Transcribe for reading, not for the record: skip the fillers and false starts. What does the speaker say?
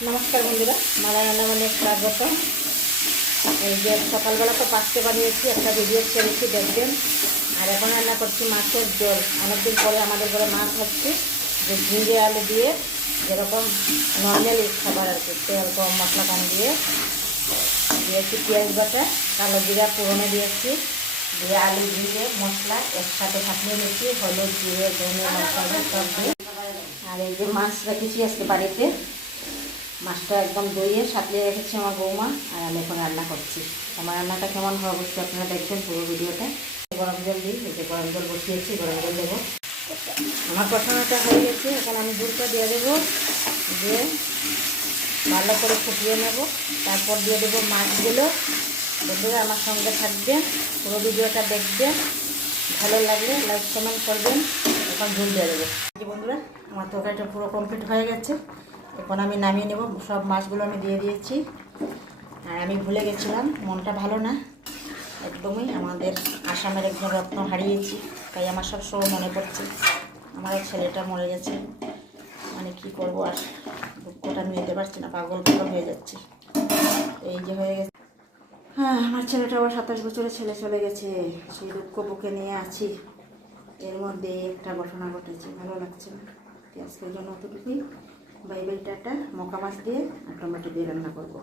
নমস্কার বন্ধুরা, মালা রান্না মানে স্বাগত। এই যে সকালবেলা তো পাস্তে বানিয়েছি, একটা ভিডিও ছেড়েছি, দেখবেন। আর এখন রান্না করছি মাছের ঝোল। অনেকদিন পরে আমাদের ঘরে মাছ হচ্ছে, যে ঝিঙে আলু দিয়ে যেরকম নর্মালি খাবার আর কি, তেল কম মশলা কম দিয়ে দিয়েছি পেঁয়াজ বাটা, কালো জিরা পুরোনো দিয়েছি, দিয়ে আলু ঝিঙে মশলা একসাথে ফাটিয়ে নিয়েছি, হলুদ জিরে ধনে মশলা সব দিয়ে। আর এই যে মাছ রেখেছি আজকে বাড়িতে, মাছটা একদম ধুয়ে সাঁতলিয়ে রেখেছি আমার বৌমা। আর আমি এখন রান্না করছি। আমার রান্নাটা কেমন হয় অবশ্যই আপনারা দেখবেন পুরো ভিডিওটা। গরম জল দিই, এই যে গরম জল বসিয়েছি, গরম জল দেবো। আমার কষানোটা হয়ে গেছে, এখন আমি দুধটা দিয়ে দেবো, দিয়ে ভালো করে ফুটিয়ে নেব। তারপর দিয়ে দেবো মাছগুলো। বন্ধুরা আমার সঙ্গে থাকবেন, পুরো ভিডিওটা দেখবেন, ভালো লাগলে লাইক কমেন্ট করবেন। এখন ঝোল দিয়ে দেবো। বন্ধুরা আমার তরকারিটা পুরো কমপ্লিট হয়ে গেছে, এখন আমি নামিয়ে নেব। সব মাছগুলো আমি দিয়ে দিয়েছি। আর আমি ভুলে গেছিলাম, মনটা ভালো না একদমই। আমাদের আসামের একজন রত্ন হারিয়েছি, তাই আমার সব সময় মনে পড়ছে। আমার ছেলেটা মরে গেছে, মানে কি করব, আর দুঃখটা আমি নিতে পারছি না, পাগল হয়ে যাচ্ছি। এই যে হয়ে গেছে, হ্যাঁ আমার ছেলেটা আবার 27 বছরের ছেলে চলে গেছে, সেই দুঃখ বুকে নিয়ে আছি। এর মধ্যে একটা ঘটনা ঘটেছে, ভালো লাগছে না। আজকের জন্য অতটুকুই। Bible tata. মকা মাছ দিয়ে আর টমেটো দিয়ে রান্না করবো।